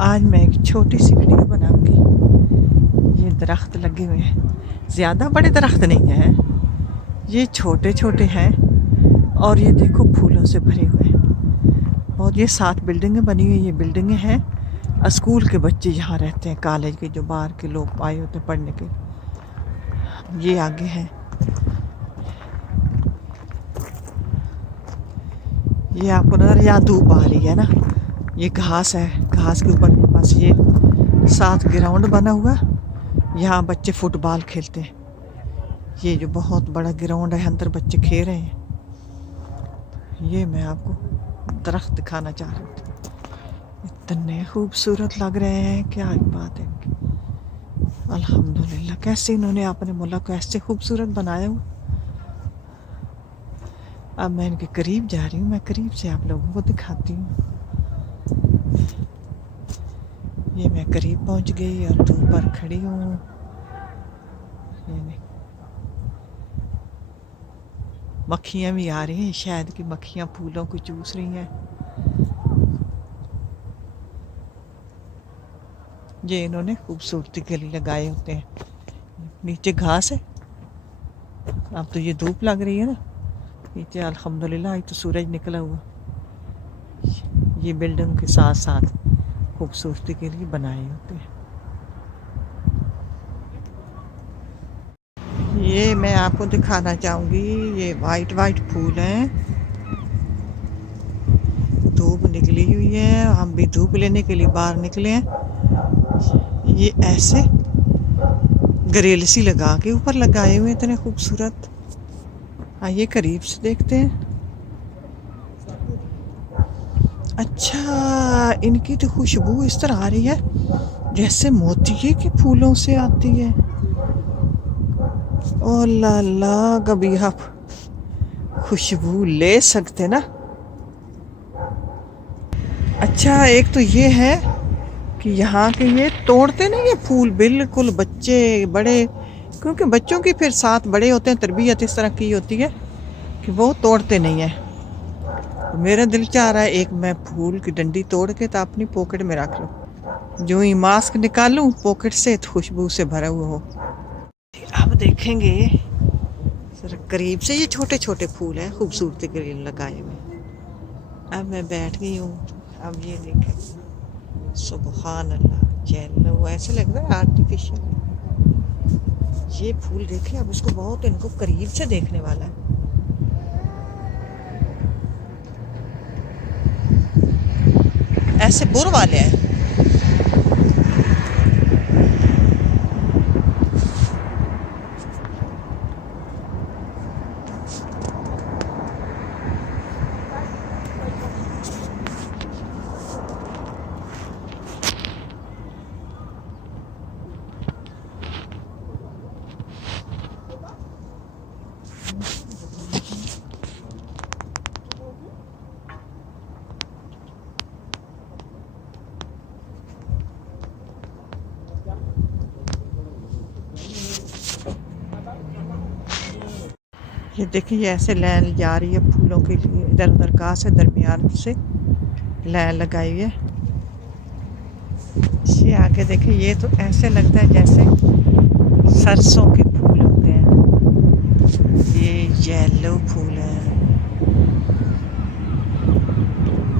आज मैं एक छोटी सी वीडियो बनाऊंगी। ये दरख्त लगे हुए हैं, ज़्यादा बड़े दरख्त नहीं हैं, ये छोटे छोटे हैं और ये देखो फूलों से भरे हुए हैं। और ये 7 बिल्डिंगें बनी हुई, ये बिल्डिंगें हैं। स्कूल के बच्चे यहाँ रहते हैं, कॉलेज के जो बाहर के लोग आए होते हैं पढ़ने के। ये आगे हैं, ये आपको नजर, यहाँ धूप आ रही है ना, ये घास है, घास के ऊपर मेरे पास ये 7 ग्राउंड बना हुआ, यहाँ बच्चे फुटबॉल खेलते हैं। ये जो बहुत बड़ा ग्राउंड है, अंदर बच्चे खेल रहे हैं। ये मैं आपको दरख्त दिखाना चाह रही थी, इतने खूबसूरत लग रहे हैं, क्या ही बात है। अल्हम्दुलिल्लाह, कैसे इन्होंने अपने मुल्क को ऐसे खूबसूरत बनाया हुआ। अब मैं इनके करीब जा रही हूँ, मैं करीब से आप लोगों को दिखाती हूँ। ये मैं करीब पहुँच गई और धूप पर खड़ी हूँ। मक्खियाँ भी आ रही हैं, शायद कि मक्खियाँ फूलों को चूस रही हैं। ये इन्होंने खूबसूरती के लिए लगाए होते हैं। नीचे घास है, अब तो ये धूप लग रही है ना नीचे। अल्हम्दुलिल्लाह, आज तो सूरज निकला हुआ। ये बिल्डिंग के साथ साथ खूबसूरती के लिए बनाए होते हैं। ये मैं आपको दिखाना चाहूँगी, ये वाइट वाइट फूल हैं। धूप निकली हुई है, हम भी धूप लेने के लिए बाहर निकले हैं। ये ऐसे ग्रिल सी लगा के ऊपर लगाए हुए इतने खूबसूरत। आइए करीब से देखते हैं। अच्छा, इनकी तो खुशबू इस तरह आ रही है जैसे मोतिये के फूलों से आती है। ओ ला ला, कभी आप खुशबू ले सकते ना। अच्छा, एक तो ये है कि यहाँ के ये तोड़ते नहीं है फूल बिल्कुल, बच्चे बड़े, क्योंकि बच्चों की फिर साथ बड़े होते हैं, तरबियत इस तरह की होती है कि वो तोड़ते नहीं है। तो मेरा दिल चाह रहा है एक मैं फूल की डंडी तोड़ के तो अपनी पॉकेट में रख लूँ, जो ही मास्क निकालूं पॉकेट से तो खुशबू से भरा हुआ हो। अब देखेंगे जरा करीब से, ये छोटे छोटे फूल हैं खूबसूरती के लिए लगाए हुए। अब मैं बैठ गई हूँ। अब ये देखें, सुबहान अल्लाह, येलो ऐसे लग रहा है आर्टिफिशियल। ये फूल देखें, अब इसको बहुत इनको करीब से देखने वाला है। ऐसे बुर वाले हैं। ये देखिए, ये ऐसे लाइन जा रही है फूलों के लिए, इधर उधर घास है, दरमियान से लाइन लगाई हुई है। ये आगे देखिए, ये तो ऐसे लगता है जैसे सरसों के फूल होते हैं। ये येलो फूल है,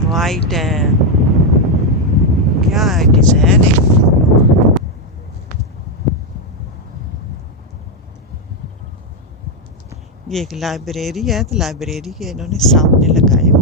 वाइट है, क्या डिजाइन है। ये एक लाइब्रेरी है, तो लाइब्रेरी के इन्होंने सामने लगाए हुए